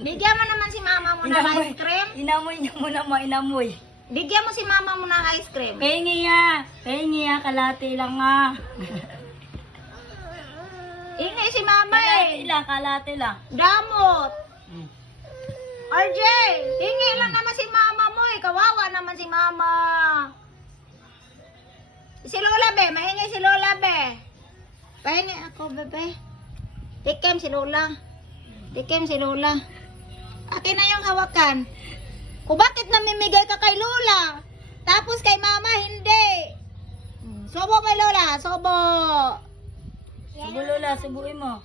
Bigyan mo naman si mama mo ng ice cream. Inamoy niya muna mo, inamoy. Bigyan mo si mama mo ng ice cream. Pahingi ya, kalate lang nga. Ingay si mama Kalate lang, kalate lang. Damot. RJ, hingi lang naman si mama mo eh. Kawawa naman si mama. Si Lola be, mahingi si Lola be. Pahingi ako bebe. Tikim si Lola. Tikim si Lola. Akin na yung hawakan. Kung bakit namimigay ka kay Lola? Tapos kay mama hindi. Sobo kay Lola, sobo. Subo Lola, subuin mo.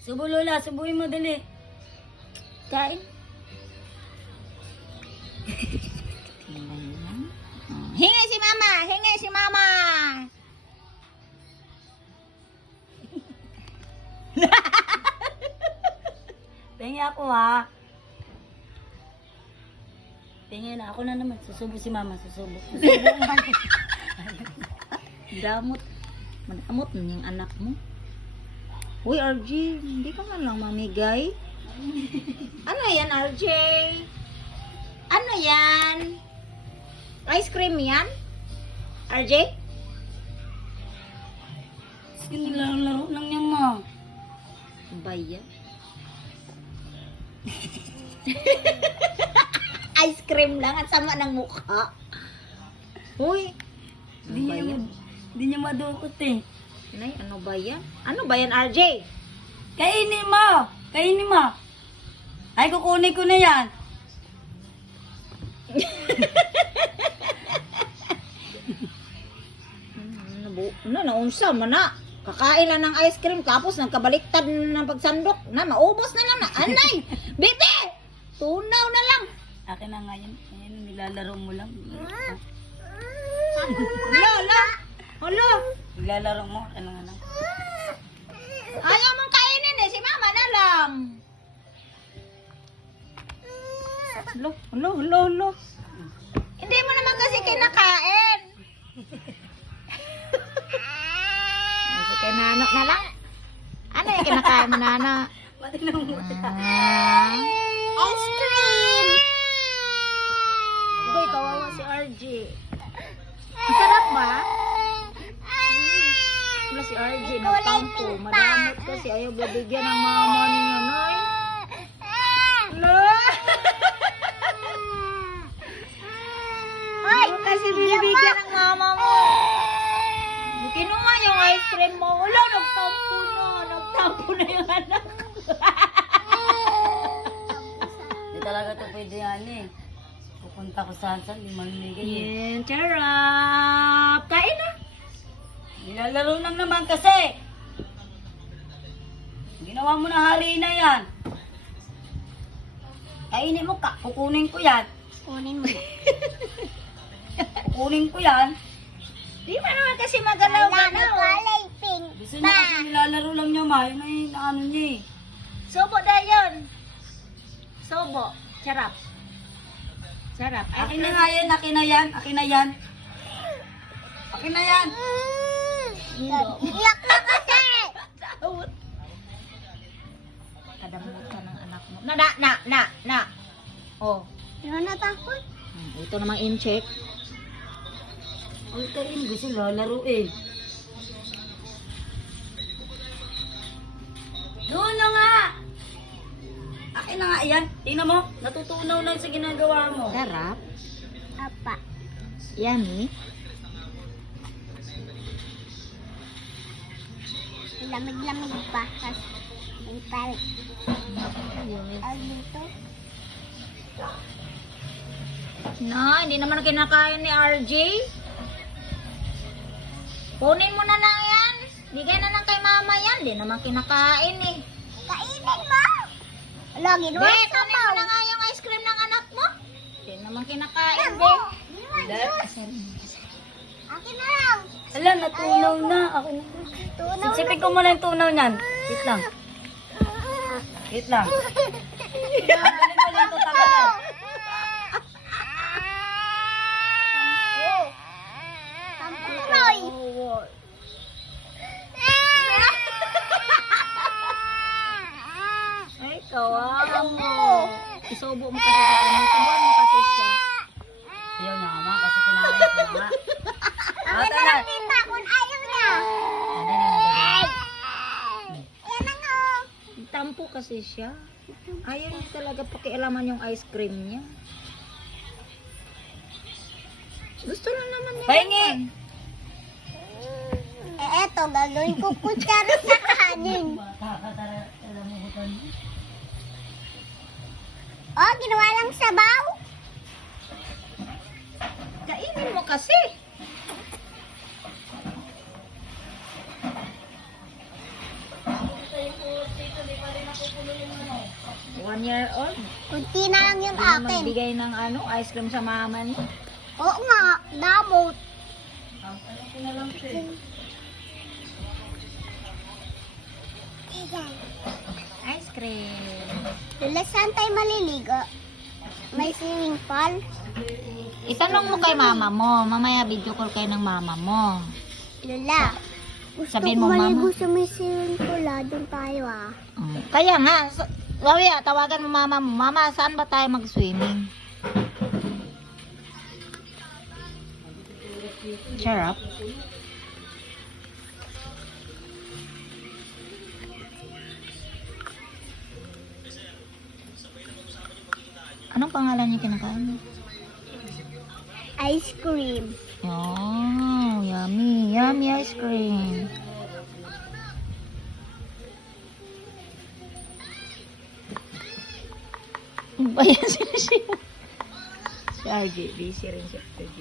Subo Lola, subuin mo dali. Kain. Hingi si mama, hingi si mama. Pahingi ako ha. Pahingi na ako na naman. Susubo si mama, susubo. Damot. Madamot na yung anak mo. Uy, RJ, hindi ka man lang mamigay. Ano yan, RJ? Ano yan? Ice cream yan? RJ? Sige, nilalaro lang yan ma. Bayan. Ice cream lang at sama ng mukha. Uy, Hindi niya madukot eh. Nay, ano ba yan? Ano ba yan, RJ? Kainin mo! Kainin mo! Ay, kukunin ko na yan. Naunsa man na. Kakain lang ng ice cream tapos nagkabaliktad ng pagsandok. Na, maubos na lang na. Anay! Bibi! Tunaw na lang. Akin na nga yan. Ayan, nilalaro mo lang. Lola! Hala! Nilalaro mo. Akin na nga lang. Ayaw mong kainin eh. Si mama na lang. Lo. Hindi mo naman kasi kinakain. Kasi kay Nano na lang. Ano yung kinakain mo, Nano? Pati na mo. Ice cream! Uy, kawawa si RJ. Ang sarap ba? Wala si RJ, nagtampo. Madamot kasi ayaw bibigyan ng mama niya, Nay. Lo! Ay, kasi bibigyan ng mama mo. Kinuha yung ice cream mo. Wala, nagtampo na. Nagtampo na yung anak ko. Hindi talaga ito pwede yan eh. Pupunta ko saan, di mamimigay eh. Yan, charap. Kain na. Nilalaro lang naman kasi. Ginawa mo na harina yan. Kainin mo ka. Kukunin ko yan. Kunin mo. Kukunin ko yan. Di ba naman kasi magalaw-galaw? Gusto niya kasi nilalaro lang niya ma. Yun ay naano niya eh. Sobo na yun. Sobo. Charap. Charap. Akin na nga yan. Akin na yan. Akin na yan. Akin na yan. Iyak na kasi! Kadamot ka ng anak mo. Na. Oh. Ano natakot? Ito namang in-check. Ang kain. Gusto lalaro eh. Doon na nga. Akin na nga yan. Tingnan mo. Natutunaw na sa ginagawa mo. Sarap. Apa. Yummy. Lamig-lamig pa. Tapos, may palit. Ano dito? Na, hindi naman kinakain ni RJ. Kunin mo na lang yan. Bigay na lang kay mama yan. Hindi naman kinakain eh. Kainin mo! Wala, ginawa Be, sa kunin mo na nga yung ice cream ng anak mo. Hindi naman kinakain, mo! Be. Akin na lang! Ala, natunaw na. Ako na. Tunaw Sipsipin ko muna yung tunaw niyan. Wait lang. Wait lang. Galing ko tagalan. Tampunoy! Subo mo kasi sa kanya. Subuan mo kasi siya. Ayaw na nga, kasi kinain ko na nga. Akin na lang tita kung ayaw niya. Ayan na nga. Tampo kasi siya. Ayaw niya talaga pakialaman yung ice cream niya. Gusto lang naman niya. Pahingi! Eto, gagawin ko kutsara sa kanin. Oh, ginawa lang sabaw. Kainin mo kasi. One year old. Kunti na lang yung Hindi na akin. magbigay ng ice cream sa mama niya. Oo nga, damot. Ice cream. Lula, saan tayo maliligo? May swimming pool? Itanong mo kay mama mo. Mamaya video call kayo ng mama mo. Lula, gusto Sabihin ko mo, maligo mama. sa may swimming pool. Doon tayo ah. Kaya nga, mamaya tawagan mo mama mo. Mama, saan ba tayo mag-swimming? Charap. Anong pangalan niya kinakain mo? Ice cream. Oh, yummy. Yummy ice cream. Ano ba yan si RJ, busy rin si RJ.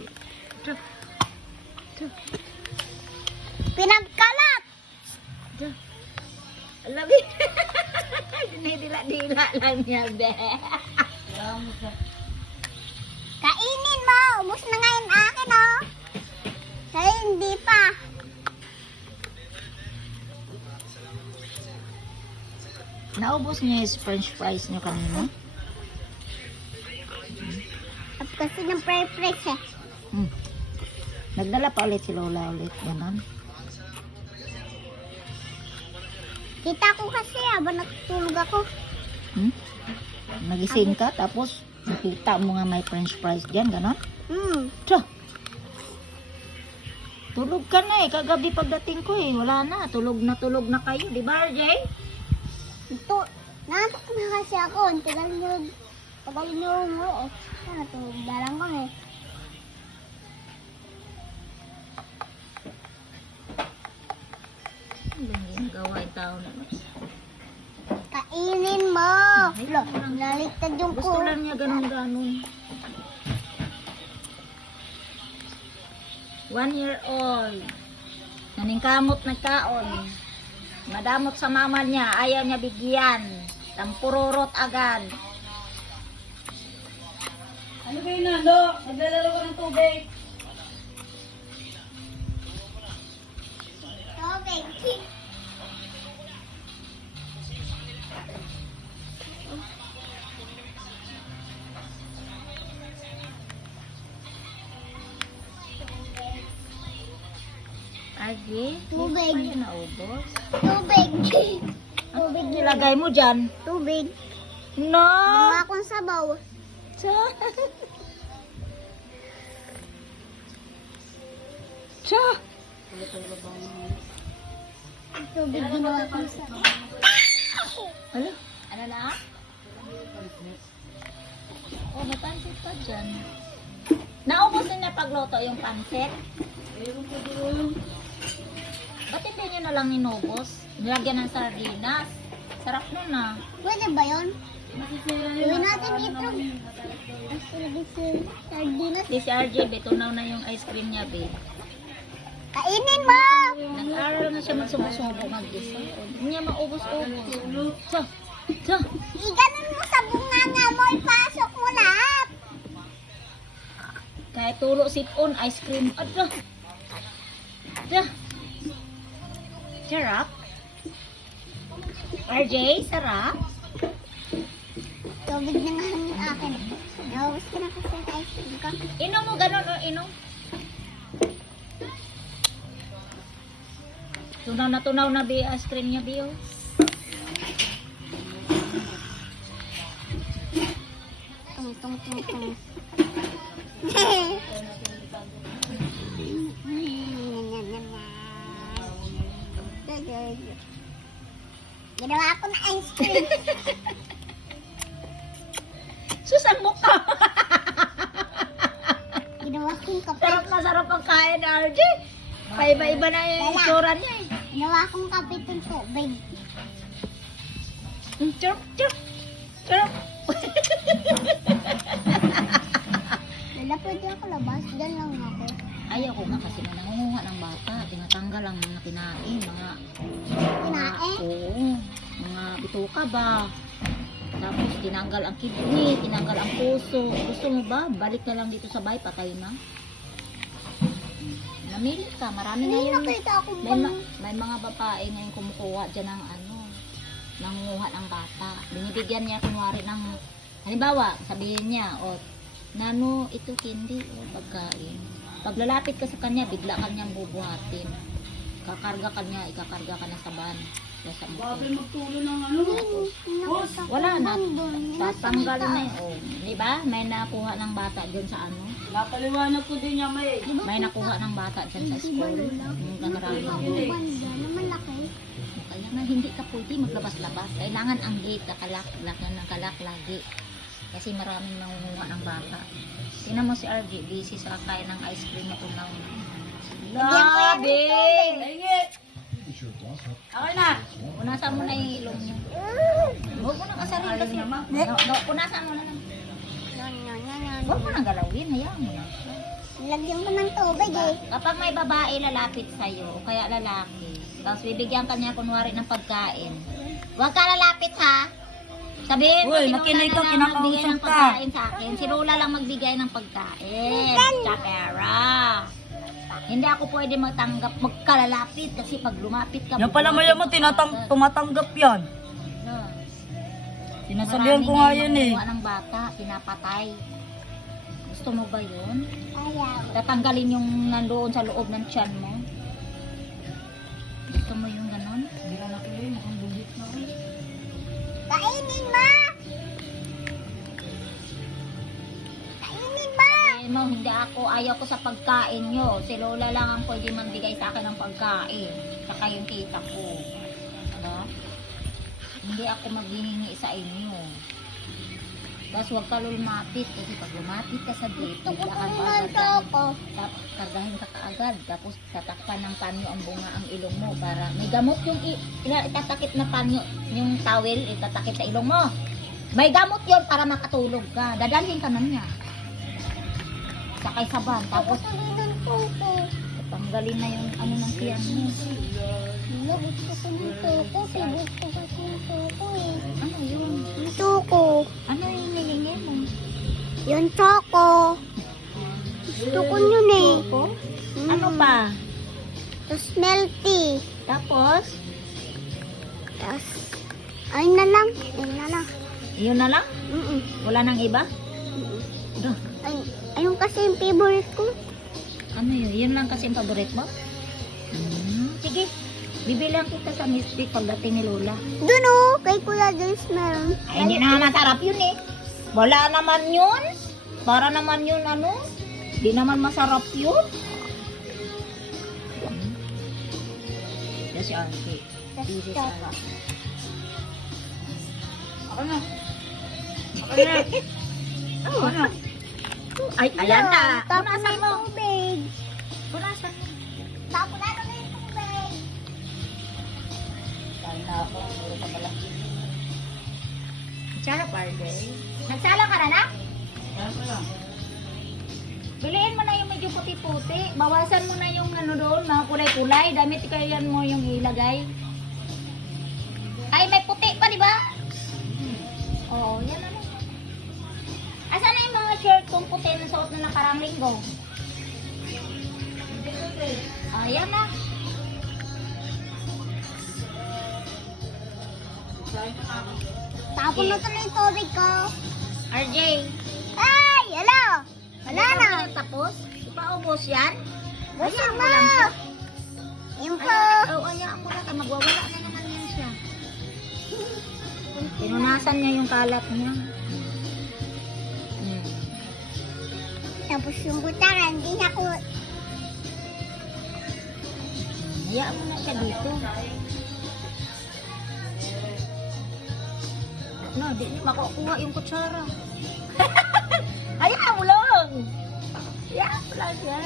Pinagkalat! Alam mo, dinidila-dila lang niya, be. Kainin mo! Ubus na nga yung akin oh. Sa'yo hindi pa. Naubos niya yung french fries niyo kanina? At kasi ng pre-fresh eh. Hmm. Nagdala pa ulit si Lola ulit. Ganon. Kita ko kasi habang natutulog ako. Hmm? Nagising ka, tapos nakita mo nga may french fries dyan, ganon? Tiyo! Tulog ka na eh. Kagabi pagdating ko eh. Wala na. Tulog na kayo. Di ba, RJ? Ito, natok na kasi ako. Ang tagal nyo umuo. Natulog na lang kami. Ano ba yung ginagawa yung tao na? Kainin mo! Lo, naliktad yung Gusto lang niya ganon-ganon. 1 year old. Naningkamot na kaon. Madamot sa mama niya. Ayaw niya bigyan. Tampururot agad. Ano kayo na, Lo? Naglalaro ko ng tubig. Okay. RJ? Tubig. Hindi pa yun naubos. Tubig. Tubig nilagay mo dyan. Tubig. No! Gawa akong sabaw. Cha! Cha! Tubig ginawa kong sabaw. Ano? Ano na? Oh, may pansit pa dyan. Naubos na niya pagluto yung pansit? Ba't hindi nyo na lang inubos? Nilagyan ng sardinas. Sarap nun ah. Pwede ba yun? Gawin natin ito. Sardinas. Di si RJ, betunaw na yung ice cream niya, babe. Kainin mo! Nag-aaral na siya magsumusubo mag-isa. Hindi niya maubos-ubos. Cha! Cha! Iganon mo sa bunganga mo. Ipasok mo lahat. Kahit tulo sipon, ice cream. Adra! Cha! Sarap? RJ, sarap? Tubig na nga yung akin. Naubos ko na kasi ang ice cream ko. Inom mo ganun o inom? Tunaw na bi ice cream niya, Bio. Ginawa ko na ice cream. Susang mukha. Ginawa kong kape. Sarap na sarap ang kain, RJ. Paiba-iba na yung itsura niya eh. Ginawa kong kape itong tubig. Chirp, chirp. Chirp. Lala, pwede ako labas. Diyan lang ako. Ayaw ko nga kasi nangunguha ng bata. Tinatanggal ang mga kinain, mga... Kinain? Oo. Mga bituka ba? Tapos tinanggal ang kidney, tinanggal ang puso. Gusto mo ba? Balik na lang dito sa bahay, patay na. Namili ka, marami Hindi ngayon. nakita ako May mga babae ngayon kumukuha dyan ng nangunguha ng bata. Binibigyan niya kunwari ng, halimbawa, sabihin niya, o, nano, ito candy, o, pagkain. Pag lalapit ka sa kanya, bigla kanyang bubuhatin. Kakarga ka niya, ikakarga ka na sa van. Wala na. Tatanggalin na yun. Oh, di ba? May nakuha ng bata dyan sa ano? Napaliwanag ko din niya, may. May nakuha ng bata dyan sa school. Yung ganarami Ako yun. banda na malaki. Kaya nga hindi ka pwede maglabas-labas. Kailangan ang gate kakalak lagi. Kasi maraming nangunguha ng bata. Tingnan mo si RG, busy sa kain ng ice cream na tunaw na. Labi. Okay na. Punasan mo na yung ilong niya. Huwag mo nang asarin kasi. Punasan mo na lang. Huwag mo nang galawin, hayaan mo na siya. Lagyan ko ng tubig eh. Kapag may babae lalapit sa'yo, o kaya lalaki, tapos bibigyan ka niya kunwari ng pagkain, huwag ka lalapit ha. Sabihin mo, Uy, si Lola makinig ka, na lang magbigay ng kinakausap ka. pagkain sa akin. Si Lola lang magbigay ng pagkain. Chakera. Hindi ako pwede magkalalapit kasi pag lumapit ka, Yan pala maya mo, tumatanggap yan. Sinasabihan ko nga yan eh. Ng bata, pinapatay. Gusto mo ba yun? Ayaw. Tatanggalin yung nandoon sa loob ng tiyan mo? Gusto mo yung ganon? Kainin mo! Kainin mo! Sabihin mo, hindi ako, ayaw ko sa pagkain nyo. Si Lola lang ang pwede magbigay sa akin ng pagkain. Saka yung tita ko. Diba? Hindi ako maghihingi sa inyo. Tapos huwag ka lumapit. Kasi pag lumapit ka sa date, Gusto ko bigla kang kumain agad. ako. Tapos kargahin ka kaagad. Tapos tatakpan ng panyo ang bunga ang ilong mo para may gamot yung itatakip na panyo, yung towel, itatakip sa ilong mo. May gamot yon para makatulog ka. Dadalhin ka na niya. Sakay sa van. Tapos Gusto ko ng tuko. tanggalin na yung ano ng tiyan mo. Wala, gusto ko ng tuko. Gusto ko kasi ng tuko eh. Ano yun? Yung tuko. Ano yung nilingi mo? Yung choco. Gusto ko yun eh. Ko? Mm. Ano pa? Tapos melty. Tapos, Tapos, ayun na lang. Ayun na lang. yun na lang? Mm-mm. Wala nang iba? Mm-mm. Duh. Ayun kasi yung favorite ko. Ano yun? Yun lang kasi yung paborito mo? Sige. Bibilang kita sa Mystic pagdating ni Lola. Doon oh, kay Kuya James meron. Ay, hindi naman masarap yun eh. Wala naman yun. Para naman yun ano. Hindi naman masarap yun. Yan si Auntie. Busy sa Ako na. Ako na. Ako na. Ay, ayan na. Tapos Punasan ng mo. tubig. Punasan mo. Tapos na yung tubig. Dahil na ako. Puro sa balak. Sarap, Arde. Nagsala ka na na? Piliin mo na yung medyo puti-puti. Bawasan mo na yung ano doon, mga kulay-kulay. Damit kayan mo yung ilagay. Ay, may puti pa, di ba? Oo, yan na lang. Asan na yung mga shirt kung puti na suot na nakarang linggo? Ayan na. Tapos na tuloy yung tubig ko. RJ. Ay, hello. Wala Hindi na. pa ba tapos? Di pa ubos yan? Gusto Hayaan mo. lang siya. Yung po. Hayaan mo lang. Magwawala na naman yan siya. Pinunasan niya yung kalat niya. Tapos yung kutsara, hindi niya ko... Hayaan mo na siya dito. No, di niya makukuha yung kutsara. Hayaan mo lang. Hayaan mo lang siya.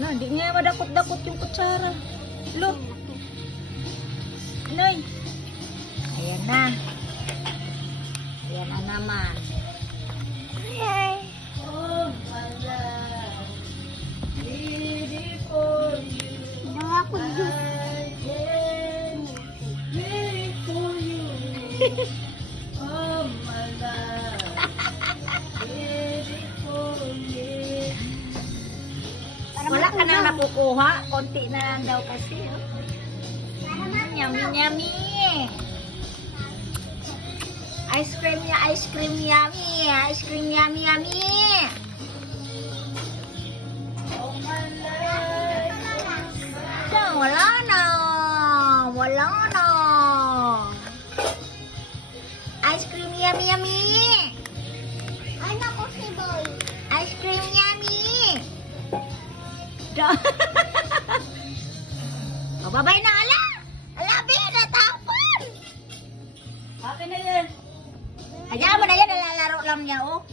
No, di niya madakot-dakot yung kutsara. Lo. Noy. Ayan na. Ayan na naman. Ay, ginawa ko juice. Wala ka nang nakukuha. Konti na lang daw kasi. Oh. Yummy, yummy. Ice cream yummy. Ice cream yummy, yummy. Wala na. Wala na. Ice cream yummy, yummy. Ay, naku si Boy. Ice cream yummy. O, babay na, ala. Ala, Bea, natapon. Akin na yan. Hayaan mo na yan, nalalaro lang niya, oh.